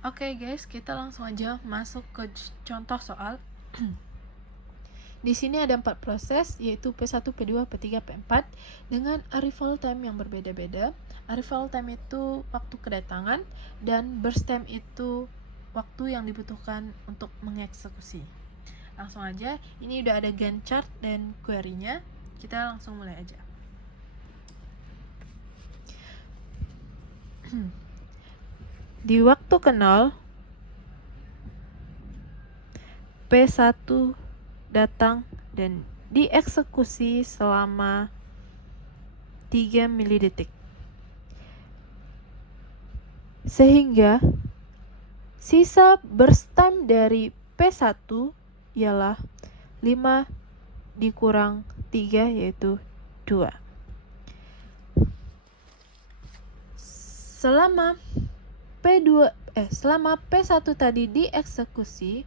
Oke guys, kita langsung aja masuk ke contoh soal. Di sini ada 4 proses, yaitu P1, P2, P3, P4 dengan arrival time yang berbeda-beda. Arrival time itu waktu kedatangan dan burst time itu waktu yang dibutuhkan untuk mengeksekusi. Langsung aja, ini udah ada Gantt chart dan query-nya. Kita langsung mulai aja. Di waktu ke-0, P1 datang dan dieksekusi selama 3 milidetik. Sehingga sisa burst time dari P1 ialah 5 dikurang 3 yaitu 2. Selama P1 tadi dieksekusi,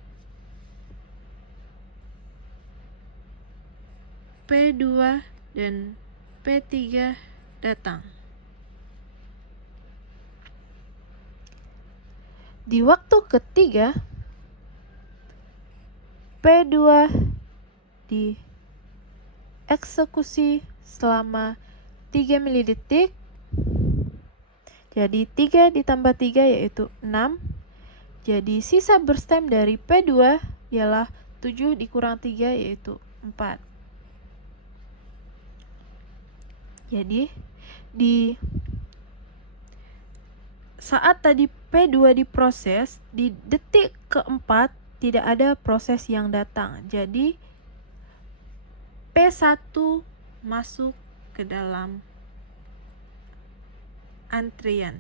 P2 dan P3 datang. Di waktu ketiga, P2 dieksekusi selama 3 milidetik. Jadi 3 ditambah 3 yaitu 6. Jadi sisa burst time dari P2 ialah 7 dikurang 3 yaitu 4. Jadi di saat tadi P2 diproses, di detik keempat tidak ada proses yang datang. Jadi P1 masuk ke dalam antrian.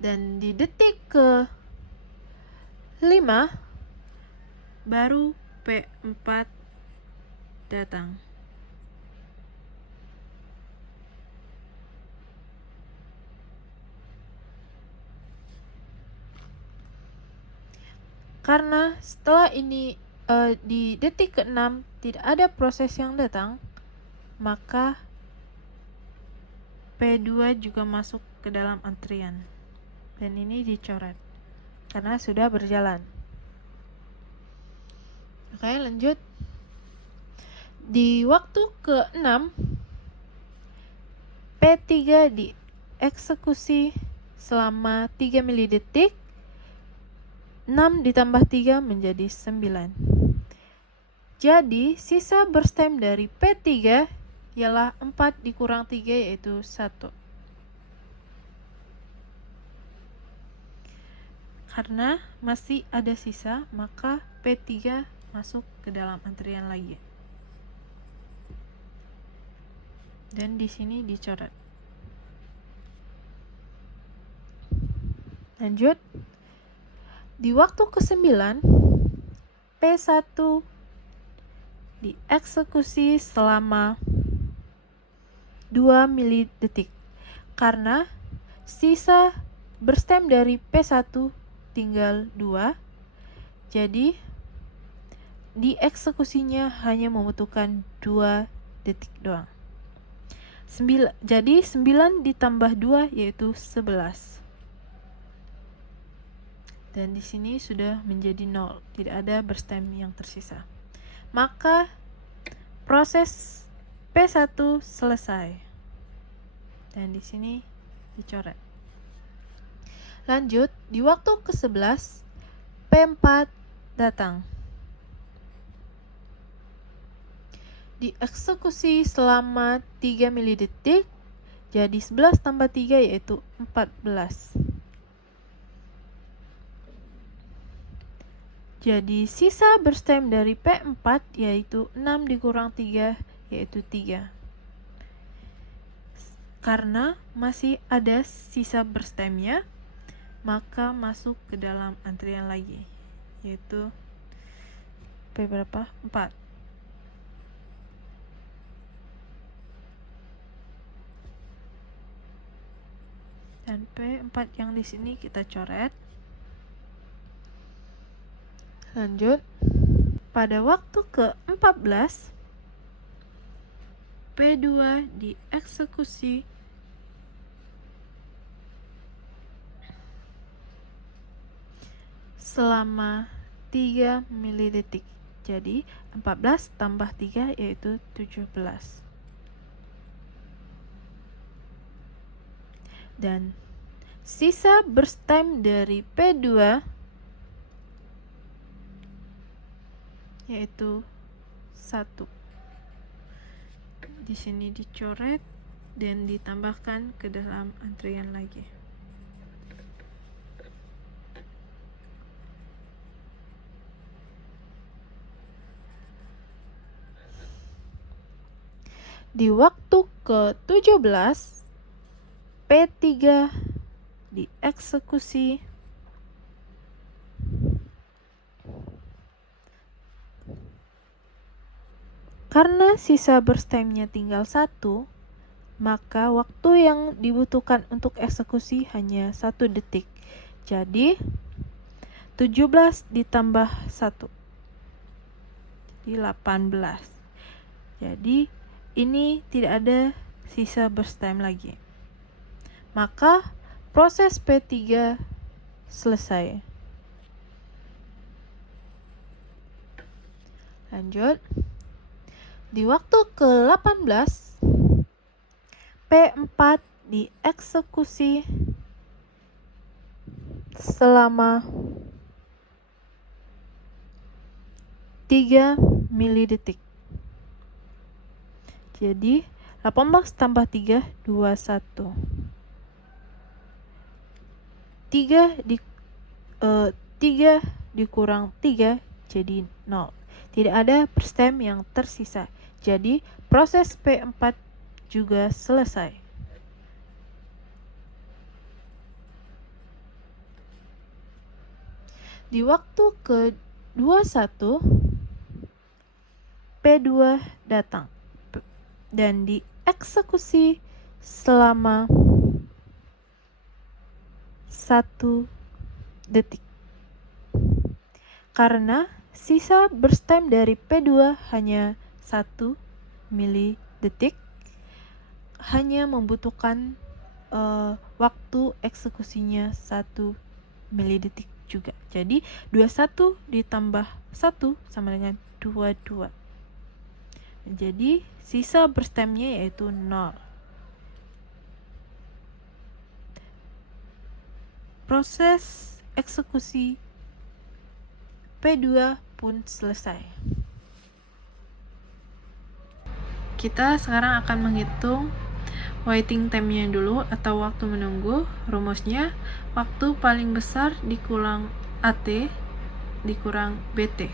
Dan di detik ke-5 baru P4 datang. Karena setelah ini di detik ke-6 tidak ada proses yang datang, maka P2 juga masuk ke dalam antrian. Dan ini dicoret karena sudah berjalan. Oke, lanjut. Di waktu ke-6, P3 dieksekusi selama 3 milidetik. 6 ditambah 3 menjadi 9. Jadi sisa burst time dari P3 ialah 4 dikurang 3 yaitu 1. Karena masih ada sisa, maka P3 masuk ke dalam antrian lagi. Dan di sini dicoret. Lanjut. Di waktu ke-9, P1 dieksekusi selama 2 milidetik. Karena sisa burst time dari P1 tinggal 2. Jadi dieksekusinya hanya membutuhkan 2 detik doang. Jadi 9 ditambah 2 yaitu 11. Dan di sini sudah menjadi 0, tidak ada burst time yang tersisa. Maka proses P1 selesai. Dan di sini dicoret. Lanjut, di waktu ke-11 P4 datang. Dieksekusi selama 3 milidetik. Jadi 11 tambah 3 yaitu 14. Jadi sisa burst time dari P4 yaitu 6 dikurang 3 yaitu 3. Karena masih ada sisa burst time-nya, maka masuk ke dalam antrian lagi, yaitu P berapa? 4. Dan P4 yang di sini kita coret. Lanjut, pada waktu ke-14 P2 dieksekusi selama 3 milidetik. Jadi 14 tambah 3 yaitu 17. Dan sisa burst time dari P2 yaitu 1. Di sini dicoret dan ditambahkan ke dalam antrian lagi. Di waktu ke-17, P3 dieksekusi karena sisa burst time-nya tinggal 1, maka waktu yang dibutuhkan untuk eksekusi hanya 1 detik. Jadi 17 ditambah 1 jadi 18. Jadi ini tidak ada sisa burst time lagi. Maka proses P3 selesai. Lanjut. Di waktu ke-18, P4 dieksekusi selama 3 milidetik. Jadi 18 tambah 3, 21. 3 dikurang 3 jadi 0. Tidak ada burst time yang tersisa. Jadi proses P4 juga selesai. Di waktu ke-21, P2 datang dan dieksekusi selama 1 detik. Karena sisa burst time dari P2 hanya 1 milidetik, hanya membutuhkan waktu eksekusinya 1 milidetik juga. Jadi 21 ditambah 1 sama dengan 22. Jadi sisa burst time-nya yaitu 0. Proses eksekusi P2 pun selesai. Kita sekarang akan menghitung waiting time-nya dulu atau waktu menunggu. Rumusnya waktu paling besar dikurang AT dikurang BT.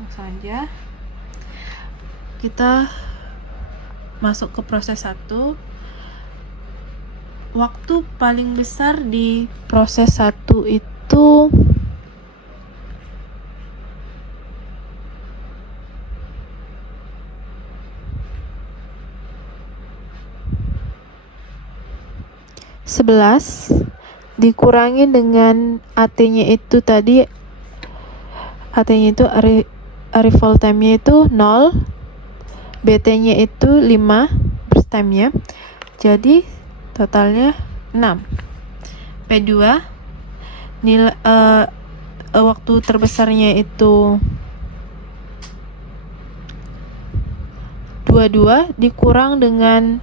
Langsung saja kita masuk ke proses 1. Waktu paling besar di proses 1 itu (11) dikurangi dengan AT-nya itu tadi, AT-nya itu arrival time-nya itu 0, BT-nya itu 5 burst time-nya. Jadi totalnya 6. P2 nilai waktu terbesarnya itu 22 dikurang dengan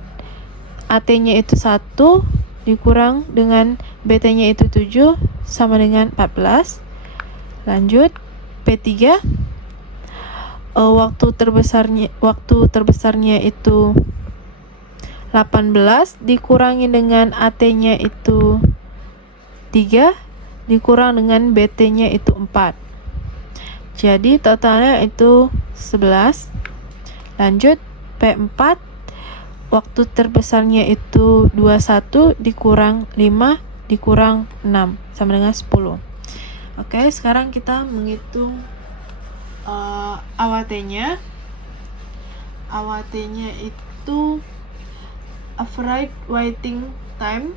AT-nya itu 1 dikurang dengan BT-nya itu 7 sama dengan 14. Lanjut P3 waktu terbesarnya itu 18 dikurangi dengan AT-nya itu 3 dikurang dengan BT-nya itu 4. Jadi totalnya itu 11. Lanjut P4 waktu terbesarnya itu 21 dikurang 5 dikurang 6 sama dengan 10. Oke, sekarang kita menghitung AWT-nya. AWT-nya itu average waiting time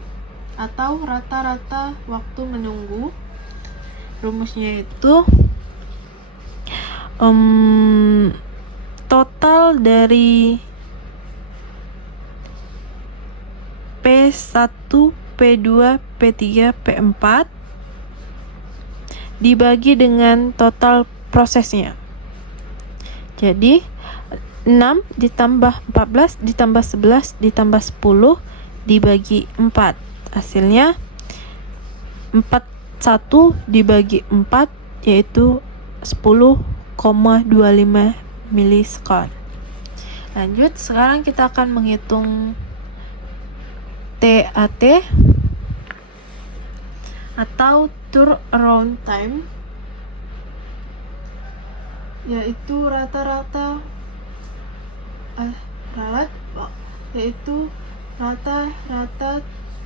atau rata-rata waktu menunggu. Rumusnya itu total dari P1, P2, P3, P4 dibagi dengan total prosesnya. Jadi 6 ditambah 14 ditambah 11 ditambah 10 dibagi 4. Hasilnya 41 dibagi 4 yaitu 10,25 milisekund. Lanjut, sekarang kita akan menghitung TAT atau turnaround time, yaitu rata-rata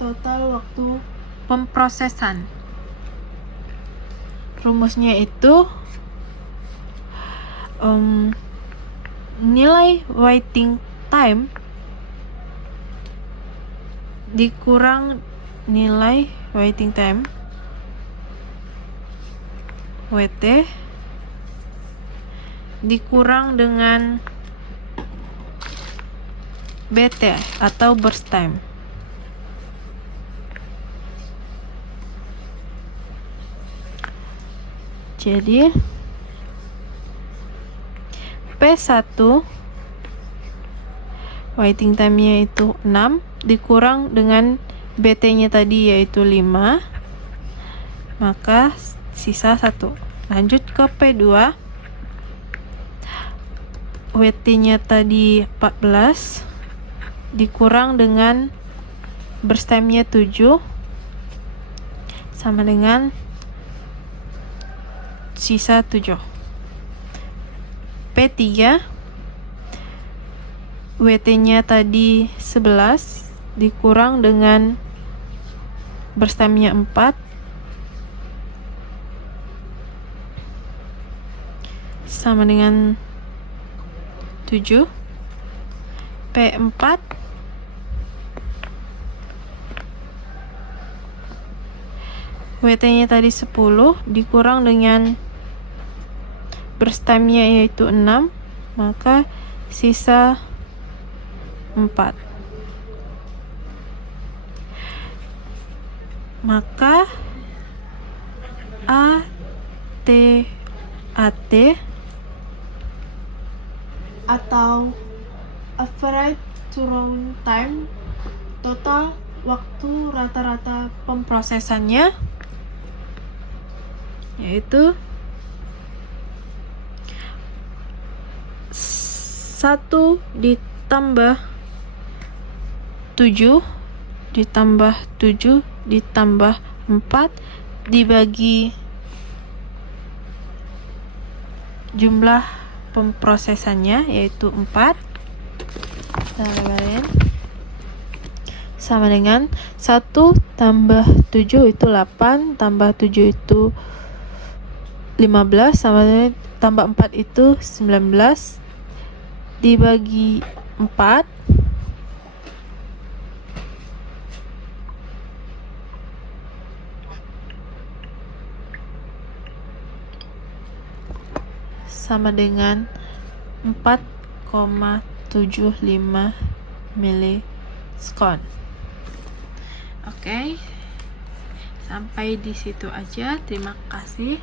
total waktu pemprosesan. Rumusnya itu nilai waiting time dikurang nilai waiting time WT dikurang dengan BT atau burst time. Jadi P1 waiting time-nya itu 6 dikurang dengan BT-nya tadi yaitu 5, maka sisa 1. Lanjut ke P2, WT-nya tadi 14 dikurang dengan burst time-nya 7 sama dengan sisa 7. P3, WT-nya tadi 11 dikurang dengan burst time-nya 4 sama dengan 7. P4, WT-nya tadi 10 dikurang dengan burst time-nya yaitu 6, maka sisa 4. Maka AT atau average turnaround time, total waktu rata-rata pemprosesannya, yaitu 1 ditambah 7 ditambah 7 ditambah 4 dibagi jumlah pemprosesannya yaitu 4 sama dengan 1 tambah 7 itu 8 tambah 7 itu 15 sama dengan tambah 4 itu 19 dibagi 4 sama dengan 4,75 milisekund. Oke, sampai di situ aja. Terima kasih.